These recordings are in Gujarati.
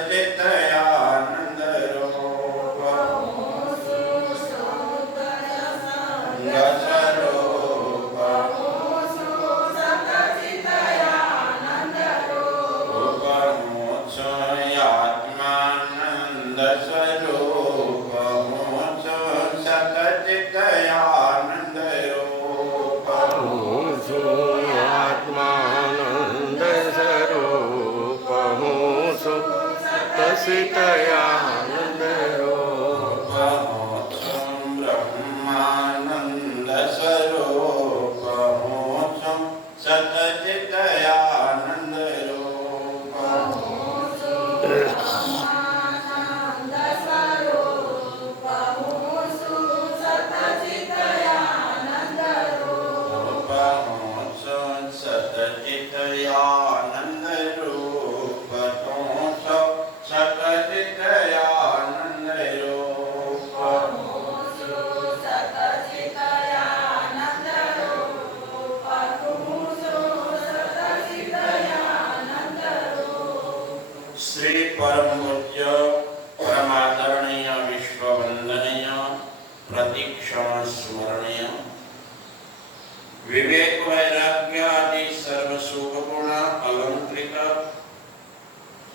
સતચિતયાનંદ રૂપ સતચિતયાનંદ રૂપ બ્રહ્માનંદ સ્વરૂપ હું છું સતચિતયાનંદ રૂપ સતચિતયાનંદ રૂપ તું છો સતચિતયાનંદ રૂપ શ્રી પરમ પૂજ્ય પરમાદરણીય વિશ્વવંદનીય પ્રતિક્ષણ સ્મરણીય વિવેક વૈરાગ્ય આદિ સર્વ શુભ ગુણ અલંકૃત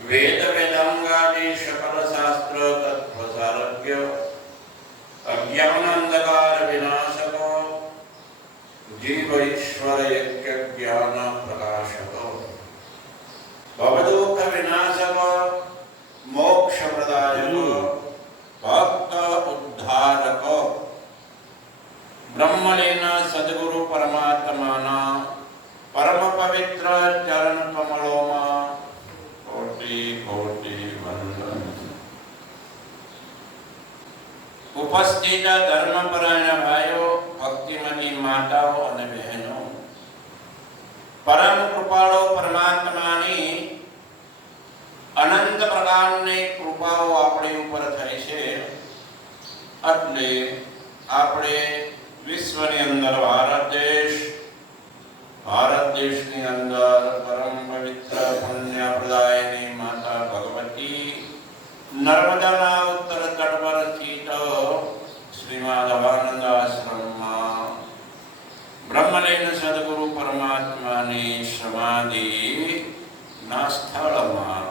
વેદ વેદાંગાદિ સકલ શાસ્ત્ર તત્વસારભ્ય અજ્ઞાન અંધકાર વિનાશક જીવ ઈશ્વર ઐક્ય જ્ઞાન પ્રકાશક ભવદુઃખ વિનાશક મોક્ષ પ્રદાયક ભક્ત ઉદ્ધારક બ્રહ્મલીન સદગુરુ પરમાત્માના પરમ પવિત્ર ચરણ કમળોમાં કોટી કોટી વંદન. ઉપસ્થિત ધર્મપરાયણ ભાઈઓ, ભક્તિમતી માતાઓ અને બહેનો, પરમ કૃપાળુ પરમાત્માની અનંત પ્રકારની કૃપાઓ આપણી ઉપર થઈ છે. એટલે આપણે વિશ્વની અંદર ભારત દેશની અંદર પરમ પવિત્ર પુણ્ય પ્રદાયની માતા ભગવતી નર્મદાના ઉત્તર તટ પર સ્થિત શ્રીમદ અવાનંદ આશ્રમમાં બ્રહ્મલીન સદગુરુ પરમાત્માની સમાધિના સ્થળમાં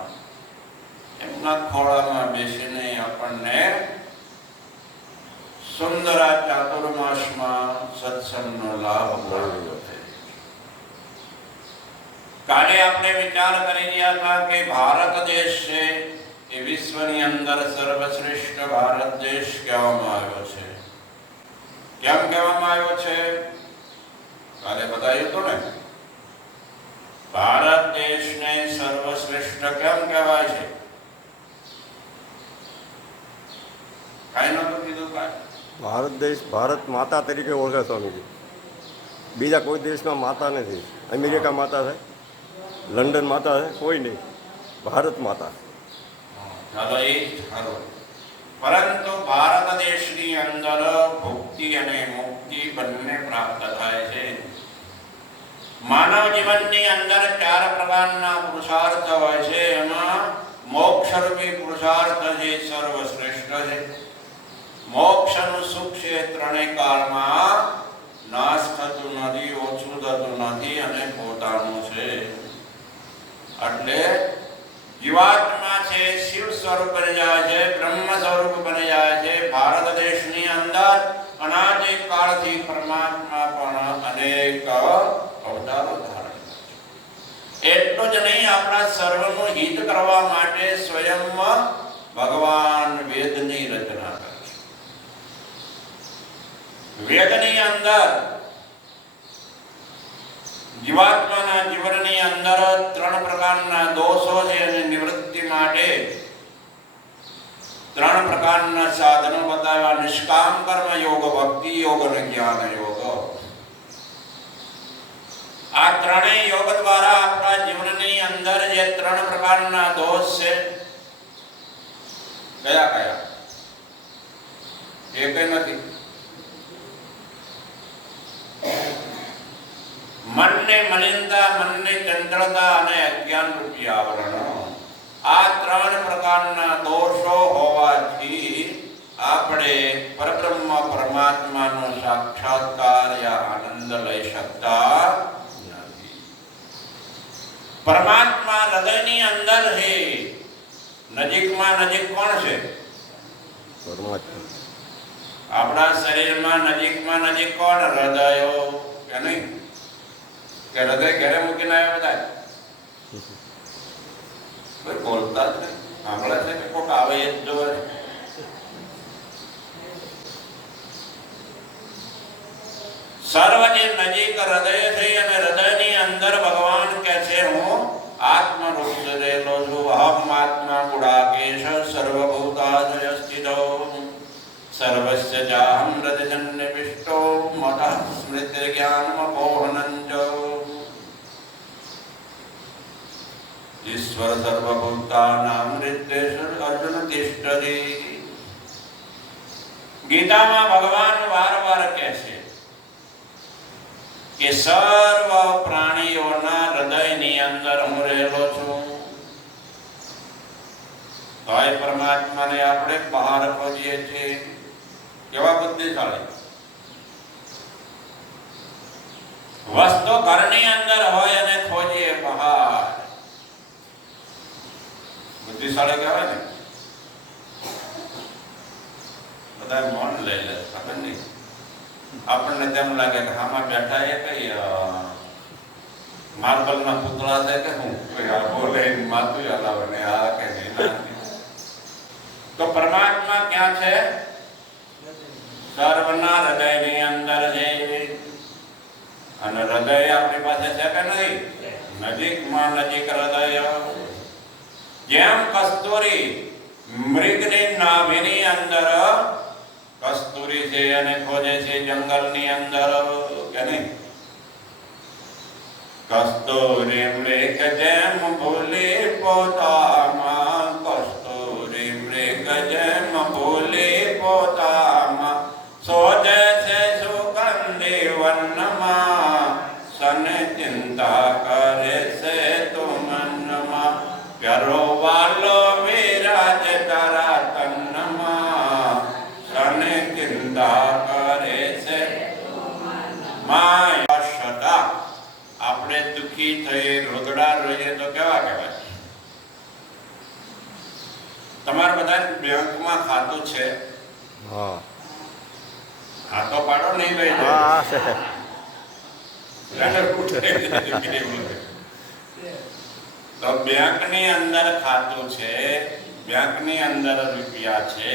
એમના ખોળામાં બેસીને આપણને સુંદર ચાતુર્માસમાં સત્સંગનો લાભ મળ્યો છે. કાલે આપણે વિચાર કરી રહ્યા હતા કે ભારત દેશ છે એ વિશ્વની અંદર સર્વશ્રેષ્ઠ ભારત દેશ કહેવામાં આવ્યો છે. કેમ કહેવામાં આવ્યો છે? કાલે બતાવ્યું હતું ને, ભારત દેશને સર્વશ્રેષ્ઠ કેમ કહેવાય છે? કાંઈ નહોતું કીધું. કાંઈ ભારત દેશ ભારત માતા તરીકે ઓળખે સ્વામીજી. બીજા કોઈ દેશમાં માતા નથી. અમેરિકા માતા છે, લંડન માતા છે, કોઈ નહીં. ભારત માતા. ચાલો એ સારું. પરંતુ ભારત દેશની અંદર ભુક્તિ અને મુક્તિ બંને પ્રાપ્ત થાય છે. માનવ જીવનની અંદર 4 પ્રકારના પુરુષાર્થ હોય છે. એમાં મોક્ષરૂપી પુરુષાર્થ જે સર્વશ્રેષ્ઠ છે. મોક્ષનું સુખ છે ત્રણેય કાળમાં નાશ થતું નથી, ઓછું થતું નથી અને પોતાનું છે. એટલે જીવાત્મા છે શિવ સ્વરૂપ બની જાય છે, બ્રહ્મ સ્વરૂપ બની જાય છે. ભારત દેશની અંદર અનાદિ કાળથી પરમાત્મા પણ અનેક અવતારો ધારણ કરે છે. એટલું જ નહીં, આપણા સર્વનું હિત કરવા માટે સ્વયં ભગવાન વેદની રચના કરે છે. વેદની અંદર જીવાત્માના જીવનની અંદર 3 પ્રકારના દોષો છે અને નિવૃત્તિ માટે 3 પ્રકારના સાધનો બતાવ્યા. નિષ્કામ કર્મ યોગ, ભક્તિ યોગ અને જ્ઞાન યોગ. આ ત્રણેય યોગ દ્વારા આપણા જીવનની અંદર જે 3 પ્રકારના દોષ છે, કયા કયા? એક નથી. મનને મલિનતા, મનને ચંચળતા અને અજ્ઞાન રૂપી આવરણ. આ 3 પ્રકારના દોષો હોવાથી આપણે પરબ્રહ્મ પરમાત્માનો સાક્ષાત્કાર યા આનંદ લઈ શકતા નથી. પરમાત્મા હૃદયની અંદર છે. નજીકમાં નજીક કોણ છે? પરમાત્મા. આપણા શરીરમાં નજીકમાં નજીક કોણ? હૃદયો કે નહીં? કે હૃદય ઘરે મૂકીને આવ્યા બધા? કોઈ બોલતા જ નહીં. સાંભળે છે કે કોક આવે એ જ જોવે છે. સર્વ જે નજીક હૃદય છે અને હૃદયની અંદર ભગવાન કહે છે હું આત્મરૂપ રહેલો છું. અહમ આત્મા ગુડાકેશ સર્વભૂતાદય સ્થિતો સર્વસ્ય ચાહમ હૃદયન્નિવિષ્ટો મતઃ સ્મૃતિ જ્ઞાનમપોહનં ચ ઈશ્વર સર્વભૂતાનાં હૃદયેષુ અર્જુન તિષ્ઠતિ. ગીતામાં ભગવાન વારંવાર કહે છે કે સર્વ પ્રાણીઓના હૃદયની અંદર હું રહેલો છું. તો એ પરમાત્માને આપણે બહાર ખોજીએ છીએ. કેવા બુદ્ધિશાળી! વસ્તુ ઘરની અંદર હોય અને ખોજીએ બહાર. બુદ્ધિશાળી કહેવાય ને. બધા મૌન લઈ લે, ખબર નહીં. આપણને તેમ લાગે કે આમાં બેઠા એ કઈ માર્બલના પુતળા છે કે હું કોઈ આ બોલે માથું હલાવે ને આ કે નહીં. તો પરમાત્મા ક્યાં છે? સર્વના હૃદયની અંદર છે. અને હૃદય આપણી પાસે છે કે નહીં? નજીકમાં નજીક હૃદય. જેમ કસ્તુરી મૃગની નાભીની અંદર કસ્તુરી છે અને ખોજે છે જંગલની અંદર કે નહીં? કસ્તુરી મૃગ જેમ ભૂલી પોતામાં, કસ્તુરી મૃગ જેમ ભૂલી પોતામાં, સોજે છે સુગંધી વનમાં, સને ચિંતા કરે છે તું મનમાં, પ્યારો વાલો વિરાજ તારા તનમાં, સને ચિંતા કરે છે માય સદા. આપણે દુઃખી થઈ રોદડા રોઈએ તો કેવા કહેવાય? તમારે બધા બેંકમાં ખાતું છે? હા. ખાતો પાડો નહીં ભાઈ. હા છે. તો બેંકની અંદર ખાતું છે, બેંકની અંદર રૂપિયા છે.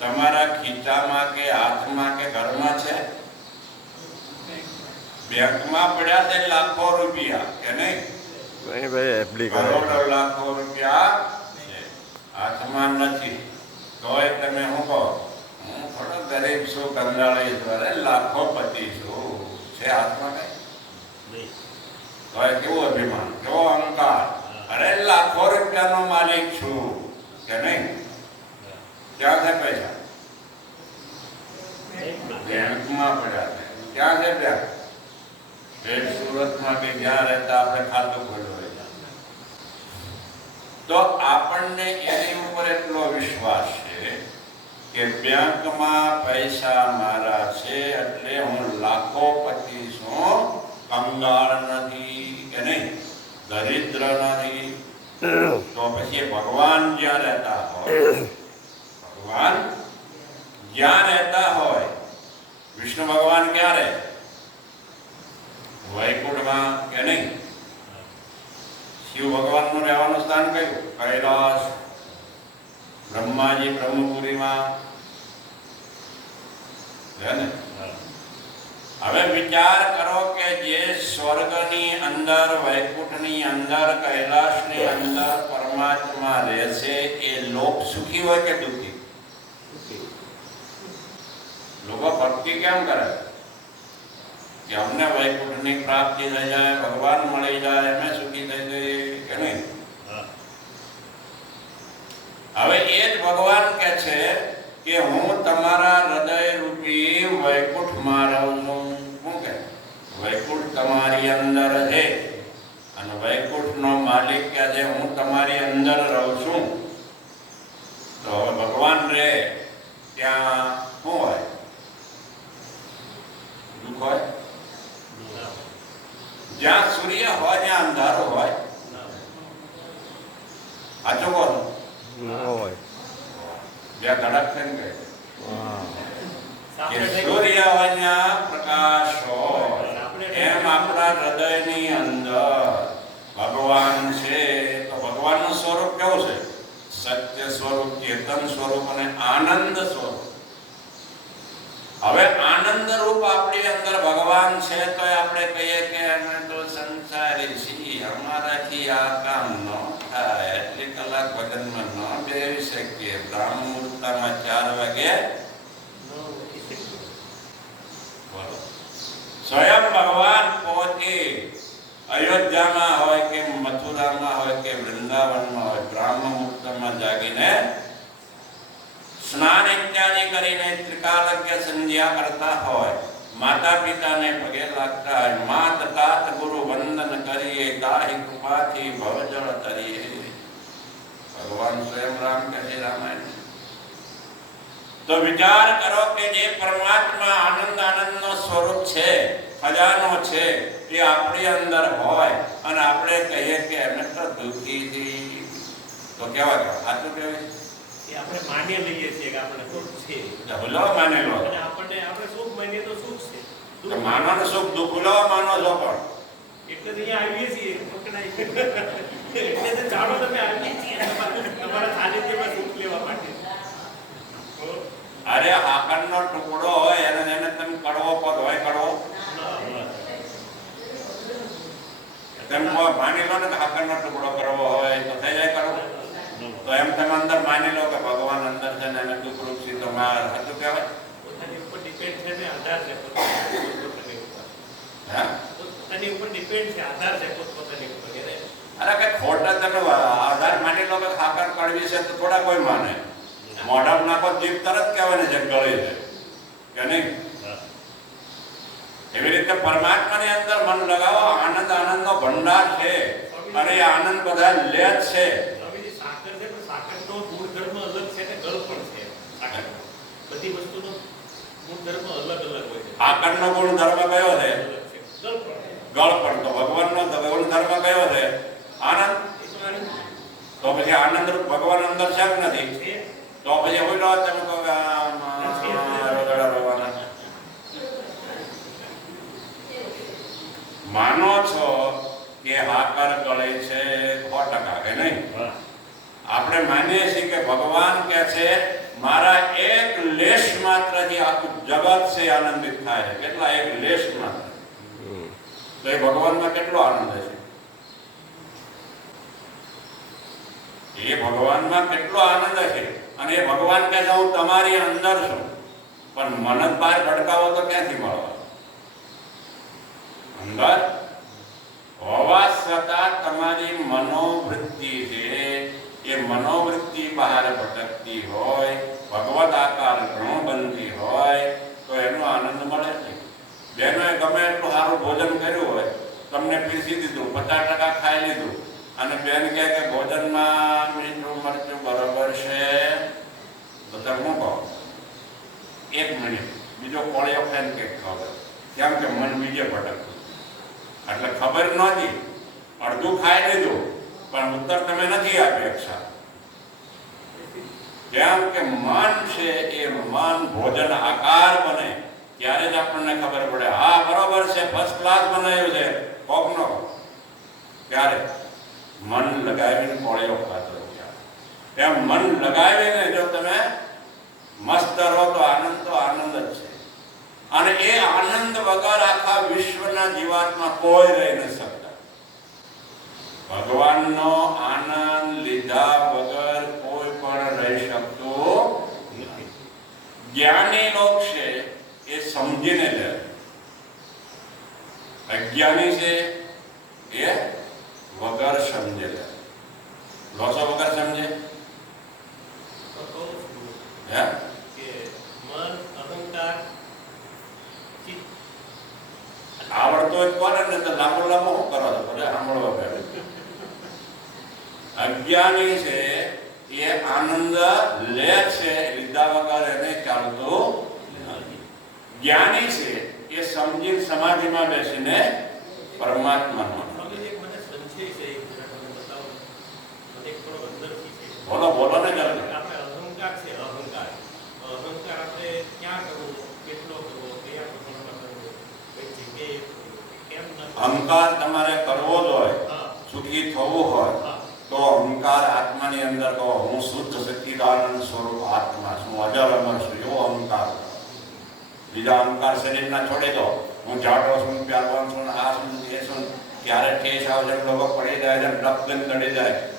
તમારા ખીચામાં કે હાથમાં કે ઘરમાં છે? બેંકમાં પડ્યા છે લાખો રૂપિયા કે નહીં? નહીં ભાઈ, એફડી કરે. કરોડો લાખો રૂપિયા છે, હાથમાં નથી. તોય તમે શું કહો? હું થોડો ગરીબ છું, કંગાળી છું, અરે લાખોપતિ છું. છે હાથમાં કઈ? તોય કેવું અભિમાન, કેવો અહંકાર! અરે લાખો રૂપિયાનો માલિક છું કે નહીં? ક્યાં છે પૈસા? બેંકમાં પડ્યા છે. ક્યાં છે બેંક? સુરતમાં કે જ્યાં રહેતા આપણે ખાતું ખોલ્યું હોય. તો આપણને એની ઉપર એટલો વિશ્વાસ છે કે બેંકમાં પૈસા મારા છે એટલે હું લાખોપતિ છું, કંગાળ નથી કે નહીં, દરિદ્ર નથી. તો પછી ભગવાન જ્યાં રહેતા હોય, ભગવાન જ્યાં રહેતા હોય, વિષ્ણુ ભગવાન ક્યાં રહે? વૈકુંઠમાં કે નહીં? શિવ ભગવાનનું રહેવાનું સ્થાન કયું? કૈલાસ. બ્રહ્માજી બ્રહ્મપુરીમાં. હવે વિચાર કરો કે જે સ્વર્ગની અંદર, વૈકુંઠની અંદર, કૈલાસની અંદર પરમાત્મા રહે છે, એ લોક સુખી હોય કે દુઃખી? લોકો ભક્તિ કેમ કરે? કે અમને વૈકુંઠની પ્રાપ્તિ થઈ જાય, ભગવાન મળી જાય, અમે સુખી થઈ જઈએ કે નહીં? હવે એ જ ભગવાન કહે છે કે હું તમારા હૃદય રૂપી વૈકુંઠમાં રહું છું. શું કે વૈકુંઠ તમારી અંદર છે અને વૈકુંઠનો માલિક કહે છે હું તમારી અંદર રહું છું. જ્યાં ધડક થઈને કહે છે કે આપણે સૂર્યના પ્રકાશ હોય એમ આપણા હૃદયની અંદર ભગવાન છે. તો ભગવાનનું સ્વરૂપ કેવું છે? સત્ય સ્વરૂપ, ચેતન સ્વરૂપ અને આનંદ સ્વરૂપ. હવે આનંદ રૂપ આપણી અંદર ભગવાન છે તો આપણે કહીએ કે અમે તો સંસારી છીએ, અમારાથી આ કામ ન થાય, એટલી કલાક ભજનમાં ન બેસી શકીએ, બ્રાહ્મણ મુહૂર્તમાં 4 વાગે બોલો. સ્વયં ભગવાન પોતે અયોધ્યામાં હોય કે મથુરામાં હોય કે વૃંદાવનમાં હોય, બ્રાહ્મણ મુહૂર્તમાં જાગીને સ્નાન ઇત્યાદિ કરીને ત્રિકાલજ્ઞ સંધ્યા કરતા હોય, માતા પિતાને પગે લાગતા હોય, માત તાત ગુરુ વંદન કરીએ, તાહી કૃપાથી ભવજળ તરીએ. ભગવાન સ્વયં રામ કહે છે રામાયણ. તો વિચાર કરો કે જે પરમાત્મા આનંદ આનંદનો સ્વરૂપ છે, ખજાનો છે, એ આપણી અંદર હોય અને આપણે કહીએ કે અમે તો દુઃખી છીએ, તો કેવા કેવા સાચું કહેવાય? એ આપણે માની લઈએ છીએ કે આપણે સુખ છે. ભલો માની લો. અને આપણે સુખ માનીએ તો સુખ છે. તો માનો સુખ દુઃખ લો માનો છો પણ એટલે તો અહીંયા આવીએ છીએ પકડાય. એટલે તો જાણો તમે આવીએ છીએ તમારા સાનિધ્યમાં સુખ લેવા માટે. અરે હાકરનો ટુકડો હોય એને તમે કડવો પદ હોય કડવો તેમ માની લો ને કે હાકરનો ટુકડો કરવો હોય તો થઈ જાય કડવો. તો એમ તમે અંદર માની લો કે ભગવાન અંદર છે ને એને દુઃખ રૂપ છે તો માર હતું કહેવાય. પોતાની ઉપર ડિપેન્ડ છે ને આધાર છે પોતાની ઉપર. હા પોતાની ઉપર ડિપેન્ડ છે, આધાર છે પોતાની ઉપર. અરે કે ખોટા તમે આધાર માની લો કે હાકર કડવી છે તો થોડા કોઈ માને. મોઢા નાખો જીભ તરત કહેવાય ને જે ગળી છે કે નહીં. એવી રીતે પરમાત્માની અંદર મન લગાવો, આનંદ આનંદનો ભંડાર છે અને એ આનંદ બધા લે જ છે. સાકર છે પણ સાકરનો ગુણધર્મ અલગ છે ને ગળ પણ છે. સાકર બધી વસ્તુનો ગુણધર્મ અલગ અલગ હોય છે. સાકરનો ગુણધર્મ કયો છે? ગળ પણ. ગળ પણ. તો ભગવાનનો ગુણધર્મ કયો છે? આનંદ. તો પછી આનંદ રૂપ ભગવાન અંદર છે કે નથી? તો પછી હોય લો તમે કહો કે રોદડા રોવાના માનો છો કે હાકર ગળે છે 100% કે નહીં? આપણે માનીએ છીએ કે ભગવાન કે છે મારા એક લેશ માત્રથી આખું જગત છે આનંદિત થાય છે. કેટલા? એક લેશ માત્ર. તો એ ભગવાનમાં કેટલો આનંદ છે? એ ભગવાનમાં કેટલો આનંદ છે. અને એ ભગવાન કહે છે હું તમારી અંદર છું, પણ મન જ બહાર ભટકાવો તો ક્યાંથી મળવા? અંદર હોવા છતાં તમારી મનોવૃત્તિ છે એ મનોવૃત્તિ બહાર ભટકતી હોય, ભગવત આકાર ગ્રહ બનતી હોય તો એનો આનંદ મળે છે. બેનોએ ગમે એટલું સારું ભોજન કર્યું હોય, તમને પીરસી દીધું, 50% ખાઈ લીધું અને બેન કહે કે ભોજનમાં મીઠું મરચું બરોબર છે, તો તમે શું કહો? 1 મિનિટ બીજો કોળિયો ખાઈને કંઈક ખાવ, કેમ કે મન બીજે ભટકતું. એટલે ખબર નહોતી, અડધું ખાઈ લીધું પણ ઉત્તર તમે નથી આપી શકતા. કેમ કે મન છે એ મન ભોજન આકાર બને ત્યારે જ આપણને ખબર પડે હા બરોબર છે, ફર્સ્ટ ક્લાસ બનાવ્યું છે કોકનો. ત્યારે મન લગાવીને કોળિયો ખાતો. એમ મન લગાવીને જો તમે મસ્ત રહો તો આનંદ જ છે. અને એ આનંદ વગર આખા વિશ્વના જીવાત્મા કોઈ રહી ન શકતા. ભગવાનનો આનંદ લીધા વગર કોઈ પણ રહી શકતું નથી. જ્ઞાની લોક છે એ સમજીને લે, અજ્ઞાની છે એ વગર સમજે લે. લોસો વગર સમજે હે કે મન અહંકાર આવડતો જ કોને ને તો લાંબો લાંબો શું કરો છો? બધા સાંભળવા બેઠે. અજ્ઞાની છે એ આનંદ લે છે, લીધા વગર એને ચાલતું નથી. જ્ઞાની છે એ સમજી સમાધિમાં બેસીને પરમાત્માનો બોલો બોલો ને જલ્દી. આપણે અહંકાર છે, અહંકાર એ થવું હોય હા. તો અહંકાર આત્માની અંદર કહો હું શુદ્ધ સચ્ચિદાનંદ સ્વરૂપ આત્મા છું, અજર અમર છું, એવો અહંકાર. બીજા અહંકાર શરીરના છોડી દો. હું જાડો છું, પ્યારવાન છું, આ છું, એ છું, ક્યારે ઠેસ આવશે લોકો પડી જાય છે, ડબગન ચડી જાય